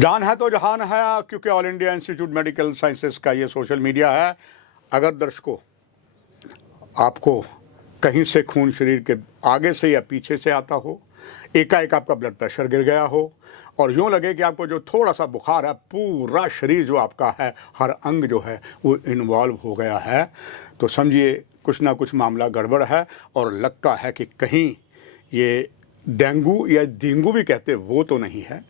जान है तो जहान है, क्योंकि all India institute medical sciences का ये सोशल मीडिया है। अगर दर्शकों आपको कहीं से खून शरीर के आगे से या पीछे से आता हो, एकाएक आपका ब्लड प्रेशर गिर गया हो और यूँ लगे कि आपको जो थोड़ा सा बुखार है, पूरा शरीर जो आपका है, हर अंग जो है वो इन्वॉल्व हो गया है, तो समझिए कुछ ना कुछ मामला गड़बड़ है और लगता है कि कहीं ये डेंगू या डेंगू भी कहते वो तो नहीं है।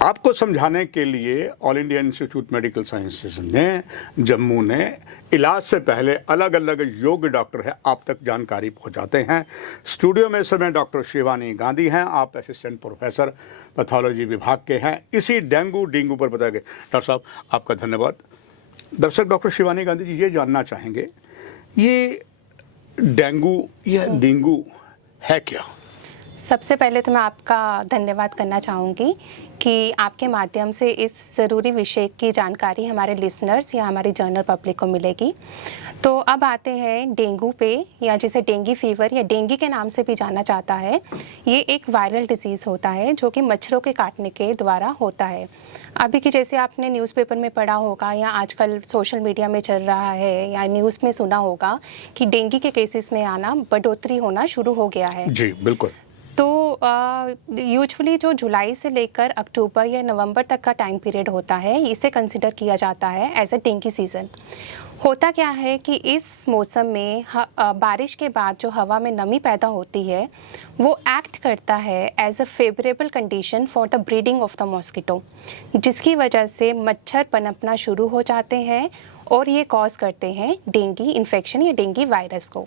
आपको समझाने के लिए all India institute medical sciences ने जम्मू ने इलाज से पहले अलग अलग योग्य डॉक्टर है आप तक जानकारी पहुंचाते हैं। स्टूडियो में इस समय डॉक्टर शिवानी गांधी हैं, आप असिस्टेंट प्रोफेसर पैथोलॉजी विभाग के हैं। इसी डेंगू पर बताया गया। डॉक्टर साहब आपका धन्यवाद। दर्शक डॉक्टर शिवानी गांधी जी ये जानना चाहेंगे, ये डेंगू या डेंगू है क्या? सबसे पहले तो मैं आपका धन्यवाद करना चाहूँगी कि आपके माध्यम से इस ज़रूरी विषय की जानकारी हमारे लिसनर्स या हमारी जनरल पब्लिक को मिलेगी। तो अब आते हैं डेंगू पे, या जिसे डेंगी फीवर या डेंगी के नाम से भी जाना जाता है। ये एक वायरल डिजीज़ होता है जो कि मच्छरों के काटने के द्वारा होता है। अभी की जैसे आपने न्यूज़पेपर में पढ़ा होगा या आजकल सोशल मीडिया में चल रहा है या न्यूज़ में सुना होगा कि डेंगी के केसेस में आना बढ़ोतरी होना शुरू हो गया है। जी बिल्कुल। तो यूजुअली जो जुलाई से लेकर अक्टूबर या नवंबर तक का टाइम पीरियड होता है, इसे कंसिडर किया जाता है एज अ डेंगी सीज़न। होता क्या है कि इस मौसम में बारिश के बाद जो हवा में नमी पैदा होती है वो एक्ट करता है as a favourable condition for the breeding of the mosquito, जिसकी वजह से मच्छर पनपना शुरू हो जाते हैं और ये कॉज करते हैं डेंगी इन्फेक्शन या डेंगी वायरस को।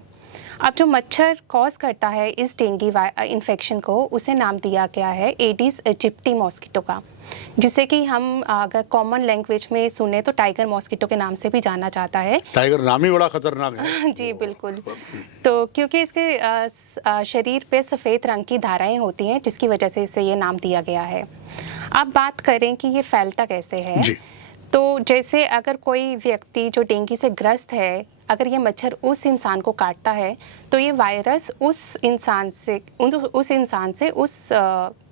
अब जो मच्छर कॉज करता है इस डेंगी इन्फेक्शन को, उसे नाम दिया गया है एडिस एजिप्टी मॉस्किटो का, जिसे कि हम अगर कॉमन लैंग्वेज में सुने तो टाइगर मॉस्किटो के नाम से भी जाना जाता है। टाइगर नाम ही बड़ा खतरनाक है। जी बिल्कुल। तो क्योंकि इसके शरीर पे सफ़ेद रंग की धाराएं होती हैं, जिसकी वजह से इसे ये नाम दिया गया है। अब बात करें कि ये फैलता कैसे है, तो जैसे अगर कोई व्यक्ति जो डेंगी से ग्रस्त है, अगर ये मच्छर उस इंसान को काटता है तो ये वायरस उस इंसान से उस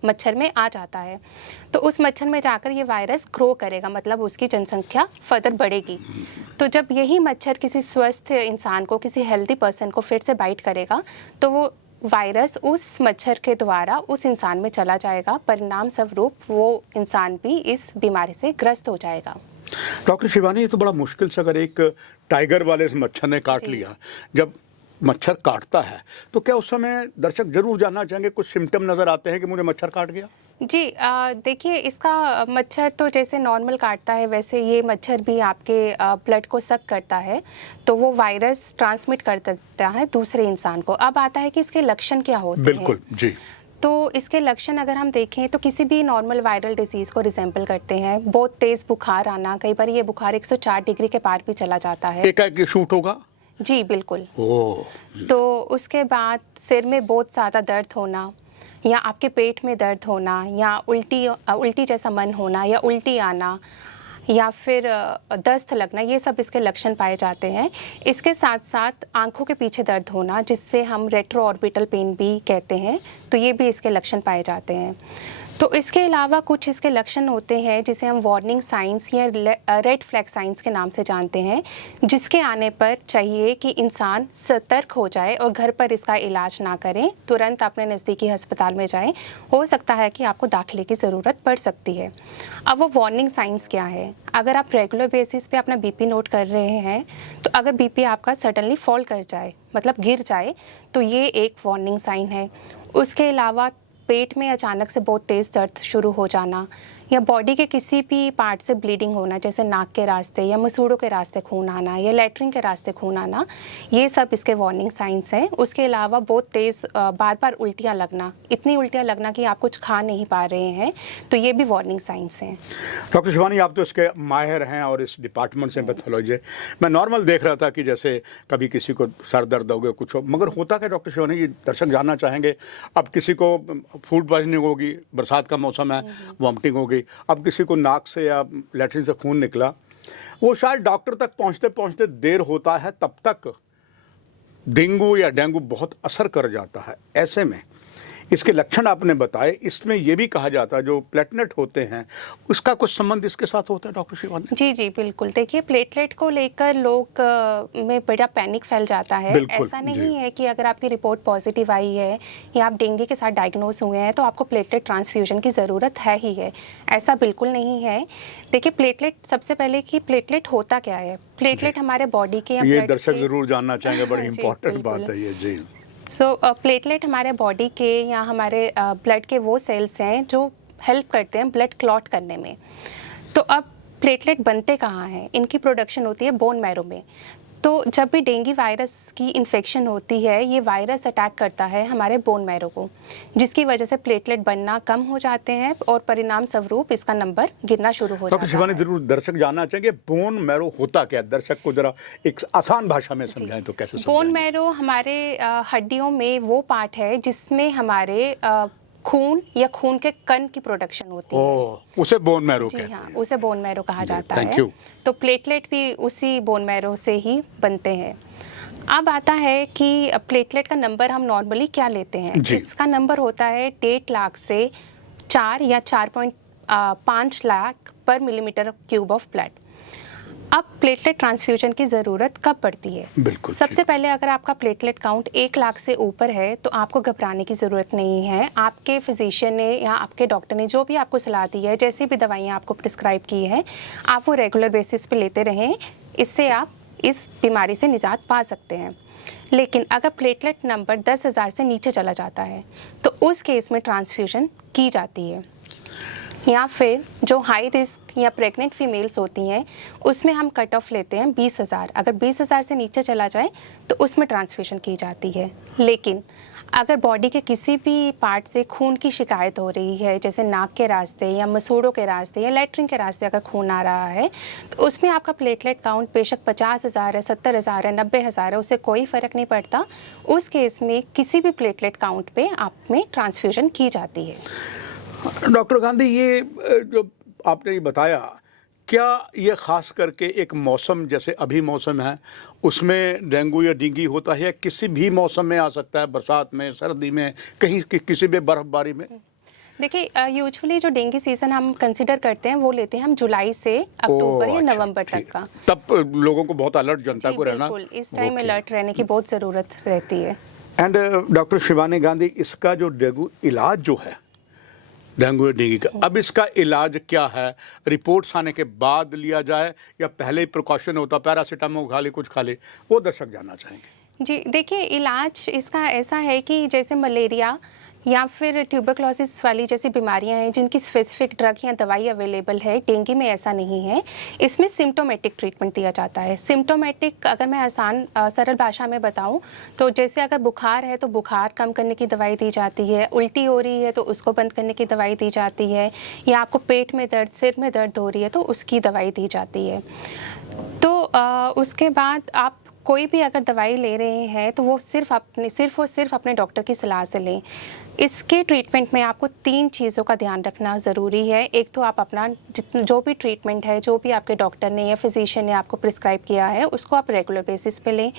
मच्छर में आ जाता है। तो उस मच्छर में जाकर ये वायरस ग्रो करेगा, मतलब उसकी जनसंख्या फर्दर बढ़ेगी। तो जब यही मच्छर किसी स्वस्थ इंसान को, किसी हेल्दी पर्सन को फिर से बाइट करेगा तो वो वायरस उस मच्छर के द्वारा उस इंसान में चला जाएगा। परिणाम स्वरूप वो इंसान भी इस बीमारी से ग्रस्त हो जाएगा। डॉक्टर शिवानी, ये तो बड़ा मुश्किल से अगर एक टाइगर वाले मच्छर ने काट लिया, जब मच्छर काटता है तो क्या उस समय दर्शक जरूर जानना चाहेंगे कुछ सिम्टम नजर आते हैं कि मुझे मच्छर काट गया? जी देखिए, इसका मच्छर तो जैसे नॉर्मल काटता है वैसे ये मच्छर भी आपके ब्लड को सक करता है, तो वो वायरस ट्रांसमिट कर सकता है दूसरे इंसान को। अब आता है कि इसके लक्षण क्या होते हैं। बिल्कुल जी। तो इसके लक्षण अगर हम देखें तो किसी भी नॉर्मल वायरल डिजीज़ को रिजेंबल करते हैं। बहुत तेज़ बुखार आना, कई बार ये बुखार 104 डिग्री के पार भी चला जाता है। एकाएक शूट होगा? जी बिल्कुल। ओह। तो उसके बाद सिर में बहुत ज़्यादा दर्द होना, या आपके पेट में दर्द होना, या उल्टी जैसा मन होना, या उल्टी आना, या फिर दस्त लगना, ये सब इसके लक्षण पाए जाते हैं। इसके साथ साथ आंखों के पीछे दर्द होना, जिससे हम रेट्रो ऑर्बिटल पेन भी कहते हैं, तो ये भी इसके लक्षण पाए जाते हैं। तो इसके अलावा कुछ इसके लक्षण होते हैं जिसे हम वार्निंग साइंस या रेड फ्लैग साइंस के नाम से जानते हैं, जिसके आने पर चाहिए कि इंसान सतर्क हो जाए और घर पर इसका इलाज ना करें, तुरंत अपने नज़दीकी अस्पताल में जाएं। हो सकता है कि आपको दाखिले की ज़रूरत पड़ सकती है। अब वो वार्निंग साइंस क्या है? अगर आप रेगुलर बेसिस पे अपना बीपी नोट कर रहे हैं, तो अगर बीपी आपका सडनली फॉल कर जाए, मतलब गिर जाए, तो ये एक वार्निंग साइन है। उसके अलावा पेट में अचानक से बहुत तेज़ दर्द शुरू हो जाना, या बॉडी के किसी भी पार्ट से ब्लीडिंग होना, जैसे नाक के रास्ते या मसूड़ों के रास्ते खून आना या लैट्रिन के रास्ते खून आना, ये सब इसके वार्निंग साइंस हैं। उसके अलावा बहुत तेज़ बार बार उल्टियाँ लगना, इतनी उल्टियाँ लगना कि आप कुछ खा नहीं पा रहे हैं, तो ये भी वार्निंग साइंस हैं। डॉक्टर शिवानी, आप तो इसके माहिर हैं और इस डिपार्टमेंट से पैथोलॉजी। मैं नॉर्मल देख रहा था कि जैसे कभी किसी को सर दर्द हो गया, कुछ हो, मगर होता क्या डॉक्टर शिवानी, ये दर्शक जानना चाहेंगे। अब किसी को फूड पॉइजनिंग होगी, बरसात का मौसम है, वॉमिटिंग होगी, अब किसी को नाक से या लैट्रिन से खून निकला, वो शायद डॉक्टर तक पहुंचते पहुंचते देर होता है, तब तक डेंगू या डेंगू बहुत असर कर जाता है। ऐसे में इसके लक्षण आपने बताए, इसमें ये भी कहा जाता है जो प्लेटलेट होते हैं उसका कुछ संबंध इसके साथ होता है डॉक्टर शिवानी? जी जी बिल्कुल। देखिए, प्लेटलेट को लेकर लोग में बड़ा पैनिक फैल जाता है। बिल्कुल, ऐसा जी। नहीं है कि अगर आपकी रिपोर्ट पॉजिटिव आई है या आप डेंगू के साथ डायग्नोज हुए हैं तो आपको प्लेटलेट ट्रांसफ्यूजन की ज़रूरत है ही है, ऐसा बिल्कुल नहीं है। देखिए, प्लेटलेट, सबसे पहले कि प्लेटलेट होता क्या है। प्लेटलेट हमारे बॉडी के या ये ब्लड दर्शक के, जरूर जानना चाहेंगे, बड़ी जी, इंपॉर्टेंट बात बिल्कुल। है ये। जी। प्लेटलेट हमारे बॉडी के या हमारे ब्लड के वो सेल्स हैं जो हेल्प करते हैं ब्लड क्लॉट करने में। तो अब प्लेटलेट बनते कहाँ हैं? इनकी प्रोडक्शन होती है बोन मैरो में। तो जब भी डेंगू वायरस की इन्फेक्शन होती है, ये वायरस अटैक करता है हमारे बोन मैरो को, जिसकी वजह से प्लेटलेट बनना कम हो जाते हैं और परिणाम स्वरूप इसका नंबर गिरना शुरू हो जाता डॉक्टर है। शिवानी, जरूर दर्शक जानना चाहेंगे बोन मैरो होता क्या है? दर्शक को जरा एक आसान भाषा में समझाएं तो कैसे बोन समझाएंगे? मैरो हमारे हड्डियों में वो पार्ट है जिसमें हमारे खून या खून के कण की प्रोडक्शन होती है। ओह, उसे बोन मैरो जी कहते हाँ, हैं। उसे बोन मैरो कहा जी, जाता thank है। you। तो प्लेटलेट भी उसी बोन मैरो से ही बनते हैं। अब आता है कि प्लेटलेट का नंबर हम नॉर्मली क्या लेते हैं। जी। इसका नंबर होता है 1.5 लाख से 4 या 4.5 लाख पर मिलीमीटर क्यूब ऑफ ब्लड। अब प्लेटलेट ट्रांसफ्यूजन की ज़रूरत कब पड़ती है? बिल्कुल। सबसे पहले अगर आपका प्लेटलेट काउंट 1 लाख से ऊपर है तो आपको घबराने की ज़रूरत नहीं है। आपके फिजिशियन ने या आपके डॉक्टर ने जो भी आपको सलाह दी है, जैसी भी दवाइयाँ आपको प्रिस्क्राइब की हैं, आप वो रेगुलर बेसिस पे लेते रहें। इससे आप इस बीमारी से निजात पा सकते हैं। लेकिन अगर प्लेटलेट नंबर 10,000 से नीचे चला जाता है तो उस केस में ट्रांसफ्यूजन की जाती है। या फिर जो हाई रिस्क या प्रेग्नेंट फीमेल्स होती हैं उसमें हम कट ऑफ लेते हैं 20,000। अगर 20,000 से नीचे चला जाए तो उसमें ट्रांसफ्यूजन की जाती है। लेकिन अगर बॉडी के किसी भी पार्ट से खून की शिकायत हो रही है, जैसे नाक के रास्ते या मसूड़ों के रास्ते या लेटरिन के रास्ते अगर खून आ रहा है, तो उसमें आपका प्लेटलेट काउंट बेशक 50,000 है, 70,000 है, 90,000 है, उससे कोई फ़र्क नहीं पड़ता। उस केस में किसी भी प्लेटलेट काउंट पे आप में ट्रांसफ्यूजन की जाती है। डॉक्टर गांधी, ये जो आपने ये बताया, क्या ये खास करके एक मौसम, जैसे अभी मौसम है उसमें डेंगू या डेंगू होता है, या किसी भी मौसम में आ सकता है? बरसात में, सर्दी में, कहीं किसी भी बर्फबारी में? देखिए, यूजुअली जो डेंगू सीजन हम कंसिडर करते हैं वो लेते हैं हम जुलाई से अक्टूबर या अच्छा, नवंबर तक ठीक। का। तब लोगों को बहुत अलर्ट, जनता जी को रहना। बिल्कुल, इस टाइम ओके। अलर्ट रहने की बहुत ज़रूरत रहती है। एंड डॉक्टर शिवानी गांधी, इसका जो डेंगू इलाज जो है, डेंगू या डेंगू का, अब इसका इलाज क्या है? रिपोर्ट्स आने के बाद लिया जाए या पहले ही प्रिकॉशन होता, पैरासीटामोल खा ले, कुछ खा ले? वो दर्शक जानना चाहेंगे। जी देखिए, इलाज इसका ऐसा है कि जैसे मलेरिया या फिर ट्यूबरक्लोसिस वाली जैसी बीमारियां हैं जिनकी स्पेसिफिक ड्रग या दवाई अवेलेबल है, डेंगू में ऐसा नहीं है। इसमें सिम्टोमेटिक ट्रीटमेंट दिया जाता है। सिम्टोमेटिक, अगर मैं आसान सरल भाषा में बताऊं तो जैसे अगर बुखार है तो बुखार कम करने की दवाई दी जाती है, उल्टी हो रही है तो उसको बंद करने की दवाई दी जाती है, या आपको पेट में दर्द, सिर में दर्द हो रही है तो उसकी दवाई दी जाती है। तो उसके बाद आप कोई भी अगर दवाई ले रहे हैं तो वो सिर्फ और सिर्फ अपने डॉक्टर की सलाह से लें। इसके ट्रीटमेंट में आपको 3 चीज़ों का ध्यान रखना ज़रूरी है। एक तो आप अपना जो भी ट्रीटमेंट है, जो भी आपके डॉक्टर ने या फिजिशियन ने आपको प्रिस्क्राइब किया है, उसको आप रेगुलर बेसिस पे लें।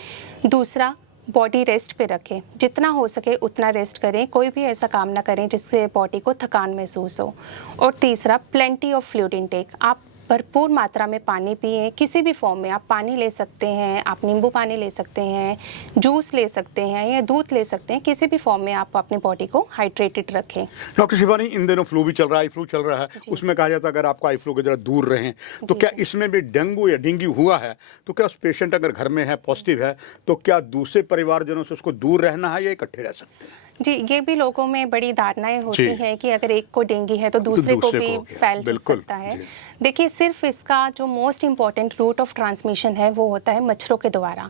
दूसरा, बॉडी रेस्ट पे रखें, जितना हो सके उतना रेस्ट करें, कोई भी ऐसा काम ना करें जिससे बॉडी को थकान महसूस हो। और तीसरा, प्लेंटी ऑफ फ्लूइड इनटेक, आप भरपूर मात्रा में पानी पिएं। किसी भी फॉर्म में आप पानी ले सकते हैं, आप नींबू पानी ले सकते हैं, जूस ले सकते हैं या दूध ले सकते हैं। किसी भी फॉर्म में आप अपनी बॉडी को हाइड्रेटेड रखें। डॉक्टर शिवानी, इन दिनों फ्लू भी चल रहा है, फ्लू चल रहा है, उसमें कहा जाता है अगर आपको आई फ्लू के जरा दूर रहें, तो क्या इसमें भी डेंगू या डेंगू हुआ है तो क्या उस पेशेंट अगर घर में है, पॉजिटिव है, तो क्या दूसरे परिवारजनों से उसको दूर रहना है या इकट्ठे रह सकते हैं? जी, ये भी लोगों में बड़ी धारणाएं होती हैं कि अगर एक को डेंगू है तो दूसरे को भी फैल सकता है। देखिए, सिर्फ इसका जो most important route of transmission है वो होता है मच्छरों के द्वारा।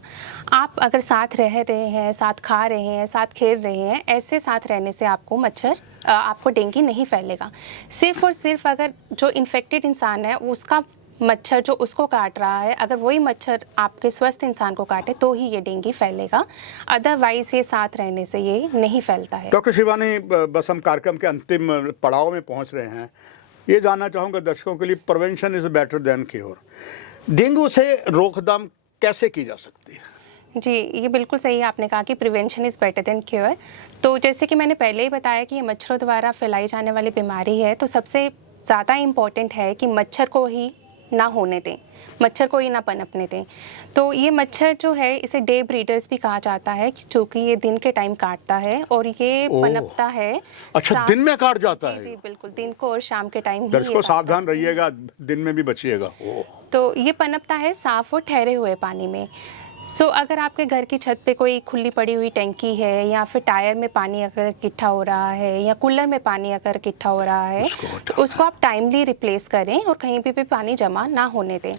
आप अगर साथ रह रहे हैं, साथ खा रहे हैं, साथ खेल रहे हैं, ऐसे साथ रहने से आपको डेंगू नहीं फैलेगा। सिर्फ और सिर्फ अगर जो इन्फेक्टेड इंसान है उसका मच्छर जो उसको काट रहा है, अगर वही मच्छर आपके स्वस्थ इंसान को काटे तो ही ये डेंगू फैलेगा। अदरवाइज ये साथ रहने से ये नहीं फैलता है। डॉक्टर शिवानी, बस हम कार्यक्रम के अंतिम पड़ाव में पहुंच रहे हैं। ये जानना चाहूँगा दर्शकों के लिए, prevention is better than cure, dengue से रोकथाम कैसे की जा सकती है? जी, ये बिल्कुल सही आपने कहा कि prevention is better than cure. तो जैसे कि मैंने पहले ही बताया कि ये मच्छरों द्वारा फैलाई जाने वाली बीमारी है, तो सबसे ज़्यादा इम्पॉर्टेंट है कि मच्छर को ही ना होने दें, मच्छर को ही ना पनपने दें। तो ये मच्छर जो है इसे डे ब्रीडर्स भी कहा जाता है क्योंकि ये दिन के टाइम काटता है और ये ओह! पनपता है अच्छा, सा- दिन में काट जाता जी है जी ये? बिल्कुल, दिन को और शाम के टाइम ही ये दर्शकों काटता है। सावधान रहिएगा, दिन में भी बचिएगा। ओह! तो ये पनपता है साफ और ठहरे हुए पानी में। सो अगर आपके घर की छत पे कोई खुली पड़ी हुई टंकी है या फिर टायर में पानी अगर इकट्ठा हो रहा है या कूलर में पानी अगर इकट्ठा हो रहा है उसको हटाना तो उसको आप टाइमली रिप्लेस करें और कहीं पे भी पानी जमा ना होने दें।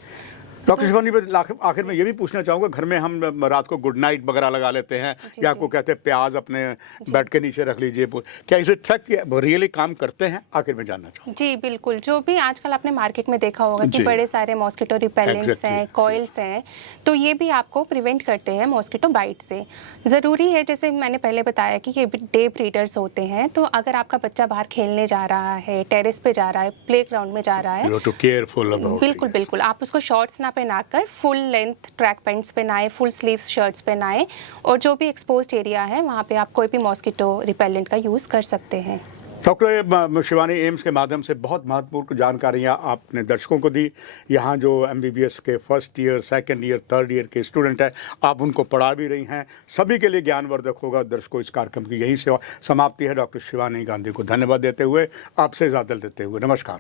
डॉक्टर शिवानी, आखिर में ये भी पूछना चाहूँगा, घर में हम रात को गुड नाइट वगैरह लगा लेते हैं जी, या जी। को कहते हैं प्याज अपने बेड के नीचे रख लीजिए, क्या इसे इफेक्ट रियली काम करते हैं? आखिर में जानना चाहूँ। जी बिल्कुल, जो भी आजकल आपने मार्केट में देखा होगा कि जी। बड़े सारे मॉस्किटो रिपेलेंट्स Exactly. हैं, कॉइल्स हैं, तो ये भी आपको प्रिवेंट करते हैं मॉस्किटो बाइट से। ज़रूरी है, जैसे मैंने पहले बताया कि ये डे ब्रीडर्स होते हैं, तो अगर आपका बच्चा बाहर खेलने जा रहा है, टेरेस पे जा रहा है, प्लेग्राउंड में जा रहा है, You have to careful about बिल्कुल it. बिल्कुल, आप उसको शॉर्ट्स ना पहनाकर फुल लेंथ ट्रैक पैंट्स पहनाएं, फुल स्लीव्स शर्ट्स पहनाएं और जो भी एक्सपोज्ड एरिया है वहाँ पे आप कोई भी मॉस्किटो रिपेलेंट का यूज़ कर सकते हैं। डॉक्टर शिवानी, एम्स के माध्यम से बहुत महत्वपूर्ण जानकारियाँ आपने दर्शकों को दी। यहाँ जो MBBS के first year, second year, third year के स्टूडेंट हैं, आप उनको पढ़ा भी रही हैं, सभी के लिए ज्ञानवर्धक होगा। दर्शकों, इस कार्यक्रम की यही सेवा समाप्ति है। डॉक्टर शिवानी गांधी को धन्यवाद देते हुए, आपसे इजाज़त लेते हुए, नमस्कार।